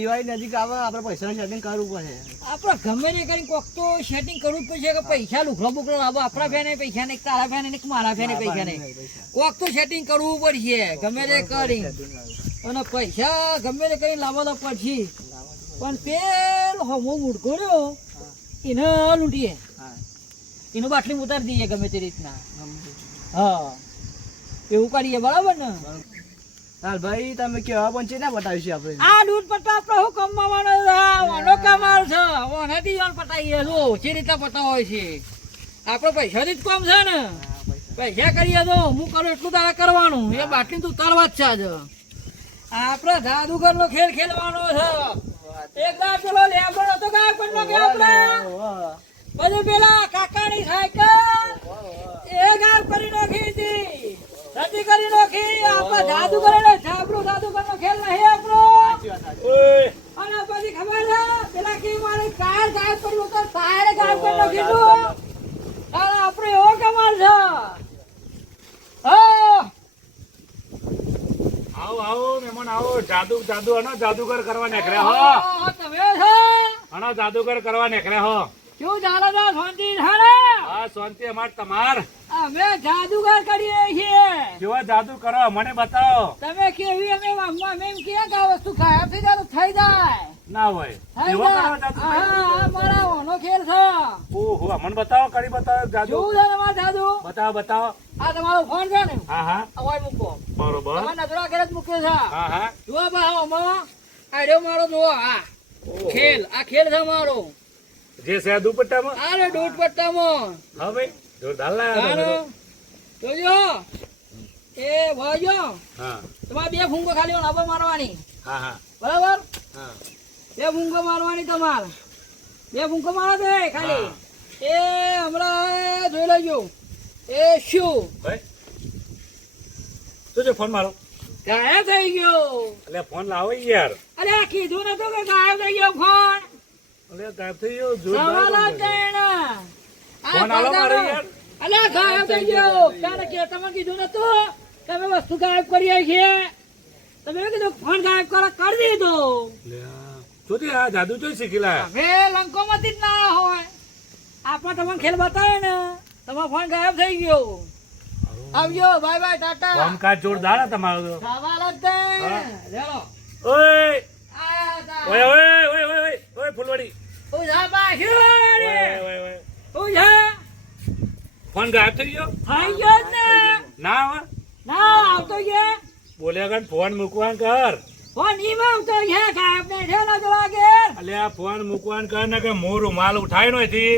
દિવાળી નજીક આવે આપણે પૈસાનું સેટિંગ કરવું પડે. આપણે ગમે તે કરીને કોક તો સેટિંગ કરવું જ પડશે કે પૈસા લુખડો બુકડો લાવો આપણા ફેને પૈસા નહીં તારા ફેને નહીં મારા ફેને પૈસા નહીં. કોક તો સેટિંગ કરવું પડશે ગમે તે કરી અને પૈસા ગમે તે કરીને લાવવા તો પડશે. પણ પેલો હમો મૂડકો રહ્યો એને લૂંટીએ. એનું બાટલી ઉતારી દઈએ ગમે તે રીતના. હા. એવું કરીએ બરાબર ને? હાલ ભાઈ તમે કેવા પહોંચી ના બતાવીશું આપણે? આ દૂધ પટા આપણે હું કમાવાનો વાનો કમાલ છે. ઓનાથી યાર પટાઈએ જો જે રીતે પટાવો હોય છે. આપણો પૈસાથી જ કોમ છે ને. પૈસા. કરીએ તો હું કરું એટલું તારે કરવાનું. એ બાટલી તું તારવા જ છે આજે. આપણે જાદુગર નો ખેલ ખેલવાનો છે. એક દાડ પેલો લેબડો હતો ગાયબ કરી આપણે? પછી પેલા કાકાની સાયકલ એ ગાયબ કરી નાખી હતી રદ્દી કરી નાખી આપણે જાદુગર એટલે જાબરું જાદુગર નો ખેલ નહીં આપણો? અને પછી ખબર છે? પેલા કે મારે કાર ગાયબ કર્યું તો ટાયર ગાયબ કરી નાખ્યું અને આપણે એવો કમાલ છે. આવો આવો મહેમાન આવો. જાદુ જાદુ હનો જાદુગર કરવા નીકળ્યા હો. હા, તમે છો? હનો જાદુગર કરવા નીકળ્યા હો. શું ચાલે શાંતિ હા શાંતિ અમાર તમાર. અમે જાદુગર કરીએ છીએ. કેવા જાદુ કરો? મને બતાવો. તમે કેવી અમે અમે એમ કે આ વસ્તુ ખાય? જાય તો થઈ જાય. ના હોય. કેવો કરો જાદુ હા હા, મારા ઓનો ખેલ છે. ઓહો મને બતાવો કરી બતાવો જાદુ. જોવું છે તમારે જાદુ? બતાવો બતાવો. આ તમારો ફોન છે ને? હા હા. અવાજ મૂકો. બરોબર. તમારા નજરા આગળ જ મૂક્યો છે. હા હા. જુઓ બા ઓમો આડ્યો મારો જુઓ આ ખેલ. આ ખેલ છે મારો. જે છે દુપટ્ટામાં? અરે દુપટ્ટામાં. પટ્ટામાં હા ભાઈ જોરદાર લાયા. જોજો એ ભાઈઓ હા. તમારે બે ફૂંકો ખાલી મારવાની. હા હા. બરાબર? હા. બે ફૂંકો મારવાની તમારે. બે ફૂંકો મારો દે ખાલી. એ હમણાં જોઈ લેજો. એ શું? શું ફોન મારો? ગાયબ થઈ ગયો. એટલે ફોન લાવો યાર. અરે કીધું નતું કે ગાયબ થઈ ગયો ફોન. એટલે ગાયબ થઈ ગયો જોરદાર ને. ફોન આલો મારે યાર. અલા ગાયબ થઈ ગયો. તારે કે તમે કીધું નતું તમે વસ્તુ ગાયબ કરીએ છીએ. તમે કીધું ફોન ગાયબ કરો કરી દીધો. જોતી આ જાદુ જોઈ શીખી લાયા હવે લંકોમાંથી જ ના હોય. આપણે તમને ખેલ બતાવે ને તમારો ફોન ગાયબ થઈ ગયો. આવજો બાય બાય ટાટા. કામકાજ જોરદાર તમારો સવાલ જ. ઓય. આ ઓય ઓય ઓય ઓય ઓય ઓય ફૂલવાડી. ઓય ઓય ઓય ઉધા. ફોન ગાયબ થઈ ગયો? થઈ ગયો ને. ના હવે ના આવતો છે બોલ્યા કર ફોન મૂકવાન કર. ફોન ઈમાં આવતો છે ગાયબ ને છે ને જવા કે અલે આ ફોન મૂકવાન કર ને કે મોર માલ ઉઠાય નો એથી.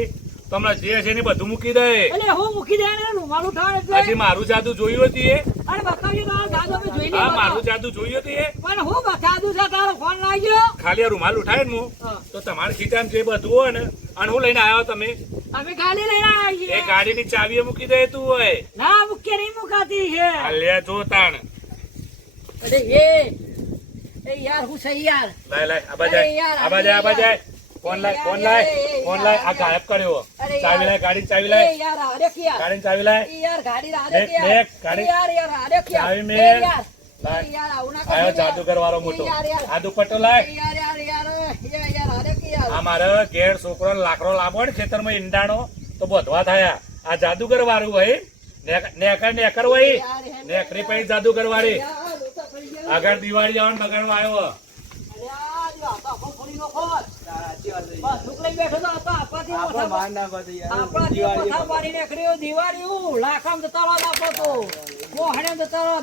તમને જે છે ને બધું મૂકી દે. એટલે હું મૂકી દે ને રૂમાલ ઉઠાવે હજી પછી મારું જાદુ જોયું હતી એ? અરે બતાવજો તારો જાદુ મે જોઈ હા મારું જાદુ જોયું હતું એ? પણ હું બકાદુ છે તારો ફોન લાગ્યો. ખાલી આ રૂમાલ ઉઠાય ને હું. તો તમારે ખીચામાં જે બધું હોય ને અને હું લઈને આવ્યો તમે. અમે ગાડી લઈને આવ્યા એ ગાડીની ચાવી મૂકી દે તું હોય. ના મુખ્ય નહીં મુકાતી છે. અલ્યા જો તાણ. અરે એ એ યાર હું સહી યાર. લાય લાય આબા જાય. આબા જાય આબા જાય. ફોન લાય ફોન લાય ફોન લાય. આ ગાયબ કર્યો ચાવી લાય ગાડી ચાવી લાય. યાર આરે કે યાર. ગાડી ચાવી લાય. યાર ગાડી આરે કે યાર. મેક, ગાડી. યાર યાર આરે કે ચાવી મે યાર. આયો જાદુગર વાળો મોટો. આ દુપટ્ટો લાય. યાર યાર યાર. એ યાર આરે કે યાર આ મારે ઘેર છોકરો લાકડો લાવો ને ખેતરમાં ઈંડાણો તો બધવા થયા આ. જાદુગર વાળું હોય. નેકર નેકર હોય. નેકરી પછી જાદુગર વાળી. આગળ દિવાળી આવવાનું બગાડવા આવ્યો.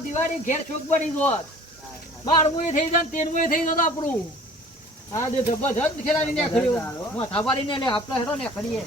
દિવાળી ઘેર છોક બની જોત બારમું થઈ જાય તેરમું થઈ જતો આપણું. હા જે જબરજસ્ત ખેલાડી નીકળ્યો હું મારીને લે આપણે હેડો નીકળીએ